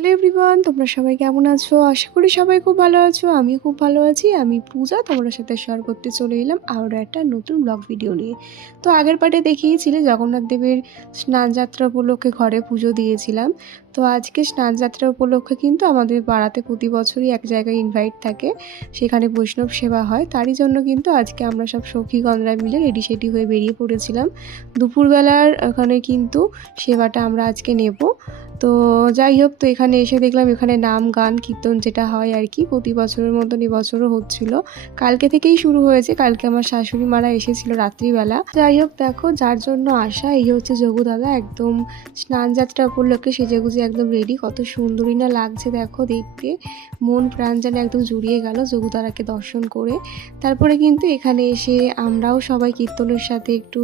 Hello everyone, তোমরা সবাই কেমন আছো? আশা করি সবাই খুব ভালো আছো। আমি খুব ভালো আছি। আমি পূজা, তোমাদের সাথে শেয়ার করতে চলে এলাম আরও একটা নতুন ব্লগ ভিডিও নিয়ে। তো আগের পার্টে দেখিয়েছিলে জগন্নাথ দেবের স্নানযাত্রা উপলক্ষে ঘরে পুজো দিয়েছিলাম। তো আজকে স্নানযাত্রা উপলক্ষে কিন্তু আমাদের পাড়াতে প্রতি বছরই এক জায়গায় ইনভাইট থাকে, সেখানে বৈষ্ণব সেবা হয়। তারই জন্য কিন্তু আজকে আমরা সব সখীগণরা মিলে রেডি সেডি হয়ে বেরিয়ে পড়েছিলাম। দুপুরবেলার ওখানে কিন্তু সেবাটা আমরা আজকে নেব। তো যাই হোক, তো এখানে এসে দেখলাম এখানে নাম গান কীর্তন যেটা হয় আর কি, প্রতি বছরের মতন এবছরও হচ্ছিল। কালকে থেকেই শুরু হয়েছে। কালকে আমার শাশুড়ি মারা এসেছিল রাত্রিবেলা। যাই হোক, দেখো যার জন্য আসা, এই হচ্ছে যোগু দাদা, একদম স্নানযাত্রা উপলক্ষে সেজেগুজে একদম রেডি। কত সুন্দরী না লাগছে দেখো দেখতে, মন প্রাণ যেন একদম জুড়িয়ে গেল যোগু দাদাকে দর্শন করে। তারপরে কিন্তু এখানে এসে আমরাও সবাই কীর্তনের সাথে একটু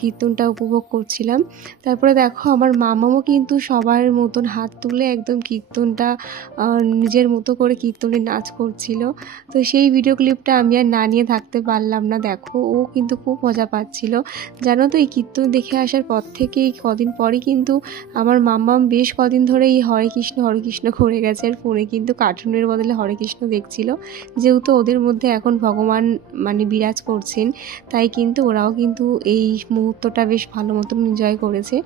কীর্তনটা উপভোগ করছিলাম। তারপরে দেখো আমার মামামও কিন্তু সবার মতন হাত তুলে একদম কীর্তনটা নিজের মতো করে কীর্তনের নাচ করছিল। তো সেই ভিডিও ক্লিপটা আমি আর না নিয়ে থাকতে পারলাম না। দেখো ও কিন্তু খুব মজা পাচ্ছিল। জানো তো, এই কীর্তন দেখে আসার পর থেকে এই কদিন পরই কিন্তু আমার মাম্মাম বেশ কদিন ধরে এই হরে কৃষ্ণ করে গেছে। আর ফোনে কিন্তু কার্টুনের বদলে হরে কৃষ্ণ দেখছিল। যেহেতু ওদের মধ্যে এখন ভগবান মানে বিরাজ করছেন, তাই কিন্তু ওরাও কিন্তু এই মুহূর্তটা বেশ ভালো মতন এনজয় করেছে।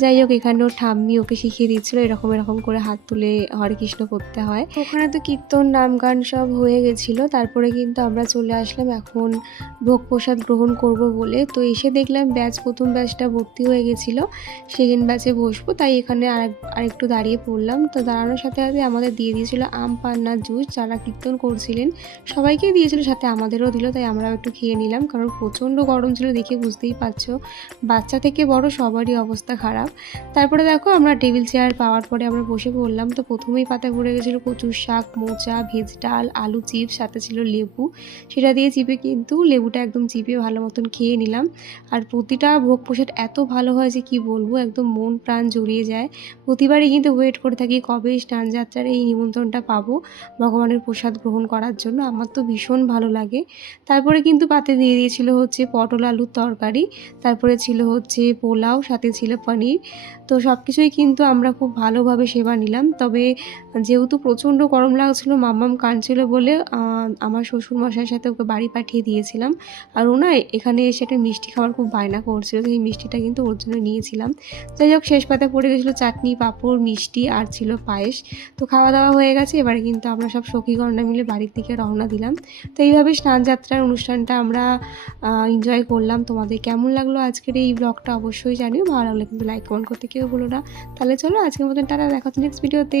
যাই হোক, এখানে ওর ঠাম্মি ওকে শিখিয়ে দিচ্ছিলো এরকম এরকম করে হাত তুলে হরে কৃষ্ণ করতে হয়। ওখানে তো কীর্তন নাম গান সব হয়ে গেছিলো। তারপরে কিন্তু আমরা চলে আসলাম এখন ভোগ প্রসাদ গ্রহণ করব বলে। তো এসে দেখলাম প্রথম ব্যাচটা ভর্তি হয়ে গেছিলো, সেকেন্ড ব্যাচে বসবো, তাই এখানে আরেকটু দাঁড়িয়ে পড়লাম। তো দাঁড়ানোর সাথে সাথে আমাদের দিয়ে দিয়েছিলো আম পান্নার জুস। যারা কীর্তন করছিলেন সবাইকেই দিয়েছিল, সাথে আমাদেরও দিল, তাই আমরাও একটু খেয়ে নিলাম। কারণ প্রচণ্ড গরম ছিল, দেখে বুঝতেই পারছো, বাচ্চা থেকে বড় সবারই অবস্থা খারাপ। তারপরে দেখো আমরা টেবিল চেয়ার পাওয়ার পরে আমরা বসে পড়লাম। তো প্রথমেই পাতায় পড়ে গেছিলো কচুর শাক, মোচা, ভেজ ডাল, আলু চিপস, সাথে ছিল লেবু। সেটা দিয়ে চিপে কিন্তু লেবুটা একদম চিপে ভালো মতন খেয়ে নিলাম। আর প্রতিটা ভোগ প্রসাদ এত ভালো হয় যে কি বলবো, একদম মন প্রাণ জুড়িয়ে যায়। প্রতিবারই কিন্তু ওয়েট করে থাকি কবে স্নানযাত্রার এই নিমন্ত্রণটা পাবো ভগবানের প্রসাদ গ্রহণ করার জন্য। আমার তো ভীষণ ভালো লাগে। তারপরে কিন্তু পাতে দিয়ে দিয়েছিল হচ্ছে পটল আলুর তরকারি, তারপরে ছিল হচ্ছে পোলাও, সাথে ছিল পনির। তো সব কিছুই কিন্তু আমরা খুব ভালোভাবে সেবা নিলাম। তবে যেহেতু প্রচণ্ড গরম লাগছিলো, মাম্মাম কাঁদছিল বলে আমার শ্বশুরমশাইয়ের সাথে ওকে বাড়ি পাঠিয়ে দিয়েছিলাম। আর ও না এখানে এসে একটা মিষ্টি খাবার খুব বায়না করছিল, তো এই মিষ্টিটা কিন্তু ওর জন্য নিয়েছিলাম। যাই হোক, শেষ পাতে পড়ে গেছিলো চাটনি, পাঁপড়, মিষ্টি আর ছিল পায়েস। তো খাওয়া দাওয়া হয়ে গেছে, এবারে কিন্তু আমরা সব সখীগণরা মিলে বাড়ির দিকে রওনা দিলাম। তো এইভাবে স্নানযাত্রার অনুষ্ঠানটা আমরা এনজয় করলাম। তোমাদের কেমন লাগলো আজকের এই ব্লগটা অবশ্যই জানিও। ভালো লাগলে কিন্তু লাইক কমেন্ট করতে কেউ বলো না। তাহলে চলো আজকের মতন টাটা, দেখা হচ্ছে নেক্সট ভিডিওতে।